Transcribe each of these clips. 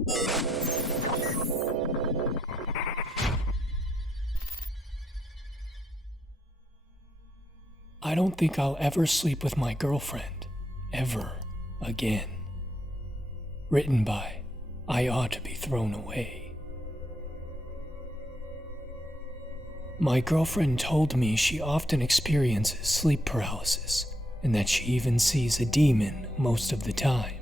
I don't think I'll ever sleep with my girlfriend, ever again. Written by IOughtToBeThrownAway. My girlfriend told me she often experiences sleep paralysis and that she even sees a demon most of the time.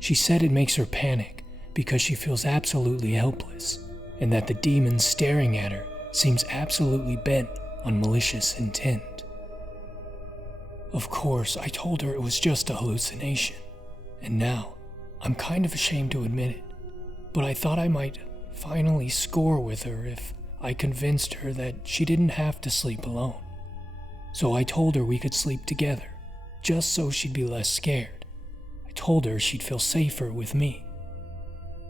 She said it makes her panic because she feels absolutely helpless and that the demon staring at her seems absolutely bent on malicious intent. Of course, I told her it was just a hallucination, and now I'm kind of ashamed to admit it, but I thought I might finally score with her if I convinced her that she didn't have to sleep alone. So I told her we could sleep together, just so she'd be less scared. I told her she'd feel safer with me.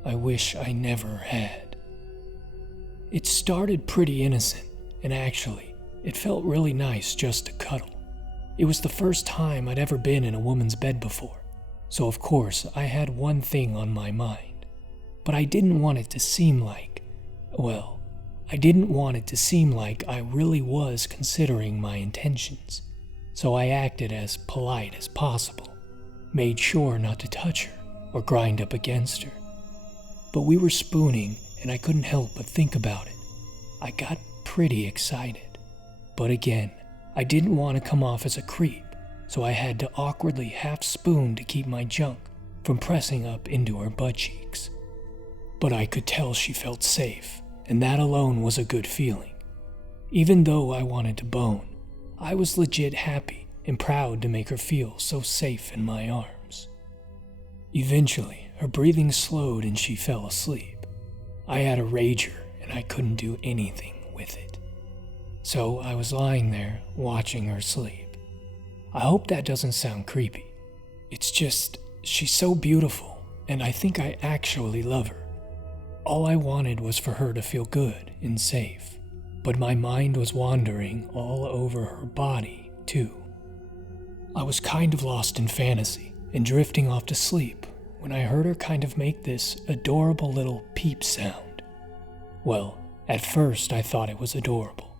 I wish I never had. It started pretty innocent, and actually, it felt really nice just to cuddle. It was the first time I'd ever been in a woman's bed before, so of course I had one thing on my mind. But I didn't want it to seem like, I really was considering my intentions. So I acted as polite as possible, made sure not to touch her or grind up against her. But we were spooning and I couldn't help but think about it. I got pretty excited. But again, I didn't want to come off as a creep, so I had to awkwardly half spoon to keep my junk from pressing up into her butt cheeks. But I could tell she felt safe, and that alone was a good feeling. Even though I wanted to bone, I was legit happy and proud to make her feel so safe in my arms. Eventually, her breathing slowed and she fell asleep. I had a rager and I couldn't do anything with it. So I was lying there, watching her sleep. I hope that doesn't sound creepy. It's just, she's so beautiful, and I think I actually love her. All I wanted was for her to feel good and safe, but my mind was wandering all over her body, too. I was kind of lost in fantasy and drifting off to sleep when I heard her kind of make this adorable little peep sound. Well, at first I thought it was adorable.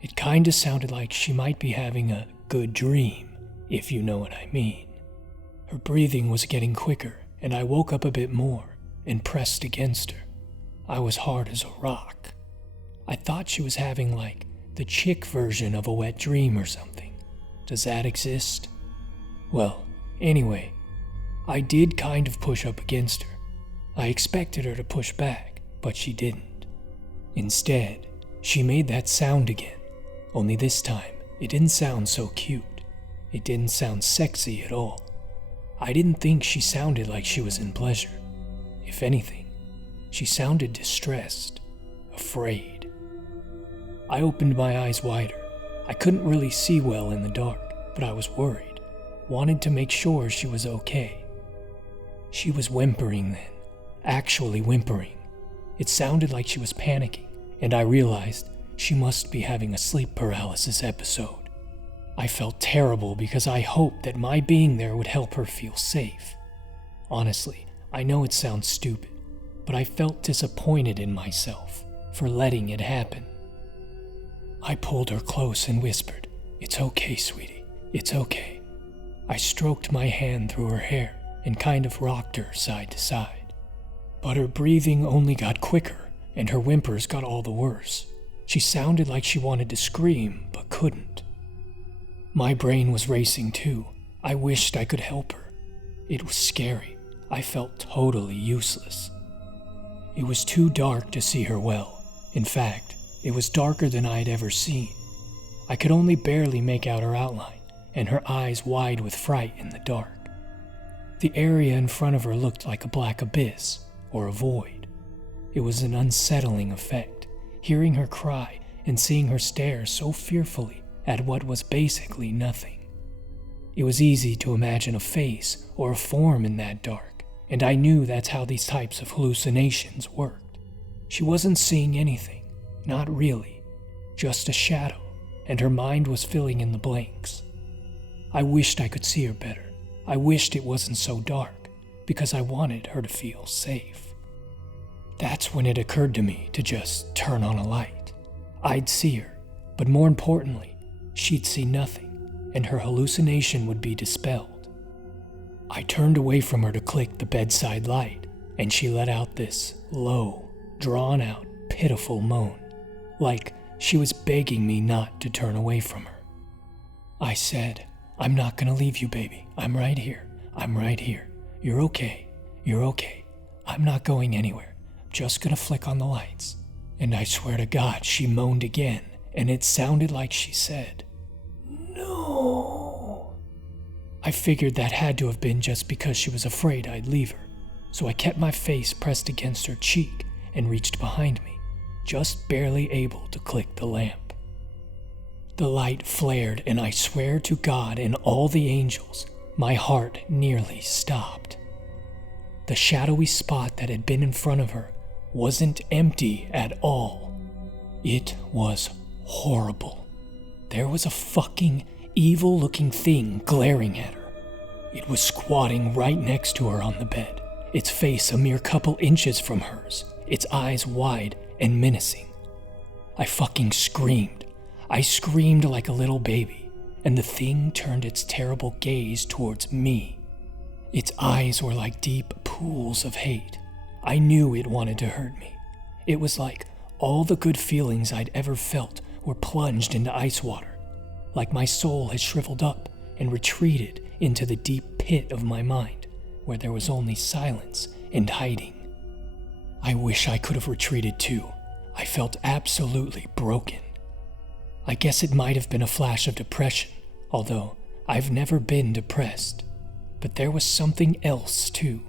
It kinda sounded like she might be having a good dream, if you know what I mean. Her breathing was getting quicker, and I woke up a bit more and pressed against her. I was hard as a rock. I thought she was having like the chick version of a wet dream or something. Does that exist? Well, anyway, I did kind of push up against her. I expected her to push back, but she didn't. Instead, she made that sound again. Only this time, it didn't sound so cute. It didn't sound sexy at all. I didn't think she sounded like she was in pleasure. If anything, she sounded distressed, afraid. I opened my eyes wider. I couldn't really see well in the dark, but I was worried, wanted to make sure she was okay. She was whimpering then, actually whimpering. It sounded like she was panicking, and I realized she must be having a sleep paralysis episode. I felt terrible because I hoped that my being there would help her feel safe. Honestly, I know it sounds stupid, but I felt disappointed in myself for letting it happen. I pulled her close and whispered, "It's okay, sweetie, it's okay." I stroked my hand through her hair and kind of rocked her side to side. But her breathing only got quicker and her whimpers got all the worse. She sounded like she wanted to scream, but couldn't. My brain was racing too. I wished I could help her. It was scary. I felt totally useless. It was too dark to see her well. In fact, it was darker than I had ever seen. I could only barely make out her outline, and her eyes wide with fright in the dark. The area in front of her looked like a black abyss, or a void. It was an unsettling effect. Hearing her cry and seeing her stare so fearfully at what was basically nothing. It was easy to imagine a face or a form in that dark, and I knew that's how these types of hallucinations worked. She wasn't seeing anything, not really, just a shadow, and her mind was filling in the blanks. I wished I could see her better. I wished it wasn't so dark, because I wanted her to feel safe. That's when it occurred to me to just turn on a light. I'd see her, but more importantly, she'd see nothing, and her hallucination would be dispelled. I turned away from her to click the bedside light, and she let out this low, drawn-out, pitiful moan, like she was begging me not to turn away from her. I said, "I'm not gonna leave you, baby. I'm right here. I'm right here. You're okay. You're okay. I'm not going anywhere. I'm just gonna flick on the lights." And I swear to God, she moaned again, and it sounded like she said, "No." I figured that had to have been just because she was afraid I'd leave her, so I kept my face pressed against her cheek and reached behind me, just barely able to click the lamp. The light flared, and I swear to God and all the angels, my heart nearly stopped. The shadowy spot that had been in front of her wasn't empty at all. It was horrible. There was a fucking evil-looking thing glaring at her. It was squatting right next to her on the bed, its face a mere couple inches from hers, its eyes wide and menacing. I fucking screamed. I screamed like a little baby, and the thing turned its terrible gaze towards me. Its eyes were like deep pools of hate. I knew it wanted to hurt me. It was like all the good feelings I'd ever felt were plunged into ice water, like my soul had shriveled up and retreated into the deep pit of my mind, where there was only silence and hiding. I wish I could have retreated too. I felt absolutely broken. I guess it might have been a flash of depression, although I've never been depressed. But there was something else too,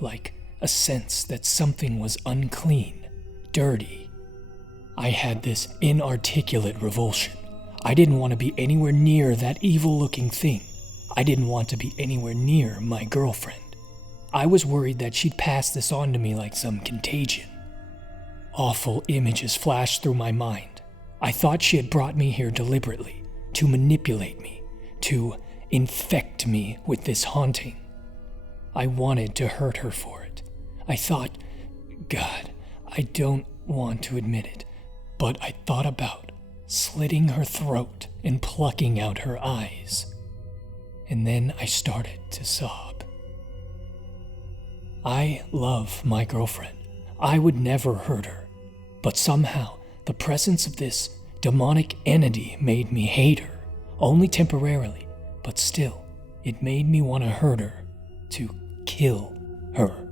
like a sense that something was unclean, dirty. I had this inarticulate revulsion. I didn't want to be anywhere near that evil-looking thing. I didn't want to be anywhere near my girlfriend. I was worried that she'd pass this on to me like some contagion. Awful images flashed through my mind. I thought she had brought me here deliberately, to manipulate me, to infect me with this haunting. I wanted to hurt her for it. I thought, God, I don't want to admit it, but I thought about slitting her throat and plucking out her eyes. And then I started to sob. I love my girlfriend. I would never hurt her. But somehow, the presence of this demonic entity made me hate her, only temporarily, but still, it made me want to hurt her, to kill her.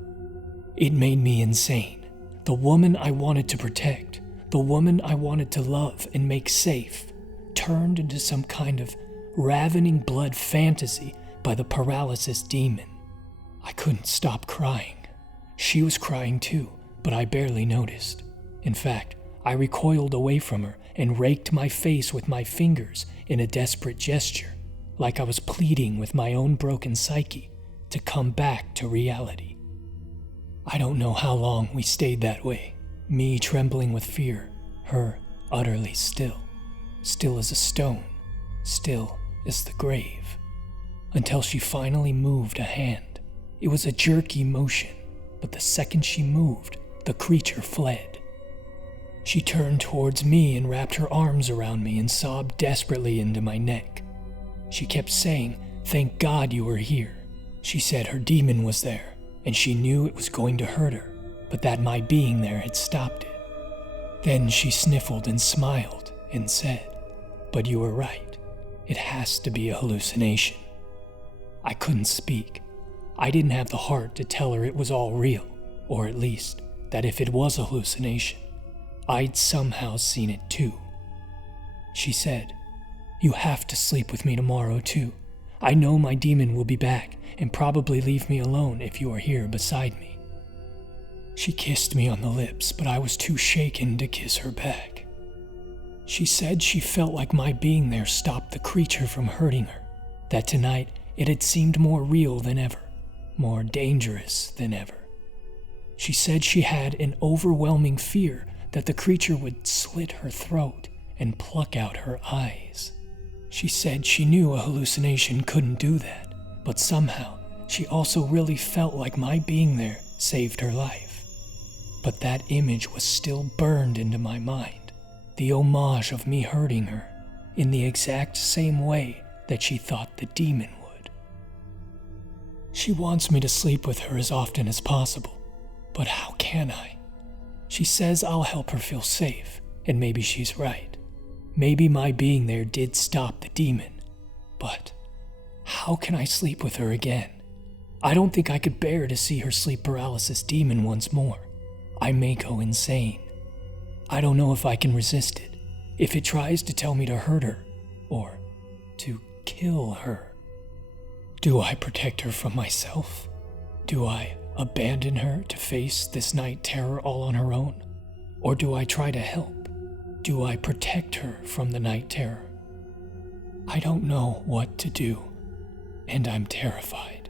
It made me insane. The woman I wanted to protect, the woman I wanted to love and make safe, turned into some kind of ravening blood fantasy by the paralysis demon. I couldn't stop crying. She was crying too, but I barely noticed. In fact, I recoiled away from her and raked my face with my fingers in a desperate gesture, like I was pleading with my own broken psyche to come back to reality. I don't know how long we stayed that way, me trembling with fear, her utterly still as a stone, still as the grave, until she finally moved a hand. It was a jerky motion, but the second she moved, the creature fled. She turned towards me and wrapped her arms around me and sobbed desperately into my neck. She kept saying, "Thank God you were here." She said her demon was there, and she knew it was going to hurt her, but that my being there had stopped it. Then she sniffled and smiled and said, "But you were right. It has to be a hallucination." I couldn't speak. I didn't have the heart to tell her it was all real, or at least that if it was a hallucination, I'd somehow seen it too. She said, "You have to sleep with me tomorrow too. I know my demon will be back and probably leave me alone if you are here beside me." She kissed me on the lips, but I was too shaken to kiss her back. She said she felt like my being there stopped the creature from hurting her, that tonight it had seemed more real than ever, more dangerous than ever. She said she had an overwhelming fear that the creature would slit her throat and pluck out her eyes. She said she knew a hallucination couldn't do that, but somehow she also really felt like my being there saved her life. But that image was still burned into my mind, the homage of me hurting her in the exact same way that she thought the demon would. She wants me to sleep with her as often as possible, but how can I? She says I'll help her feel safe, and maybe she's right. Maybe my being there did stop the demon, but how can I sleep with her again? I don't think I could bear to see her sleep paralysis demon once more. I may go insane. I don't know if I can resist it, if it tries to tell me to hurt her, or to kill her. Do I protect her from myself? Do I abandon her to face this night terror all on her own? Or do I try to help? Do I protect her from the night terror? I don't know what to do, and I'm terrified.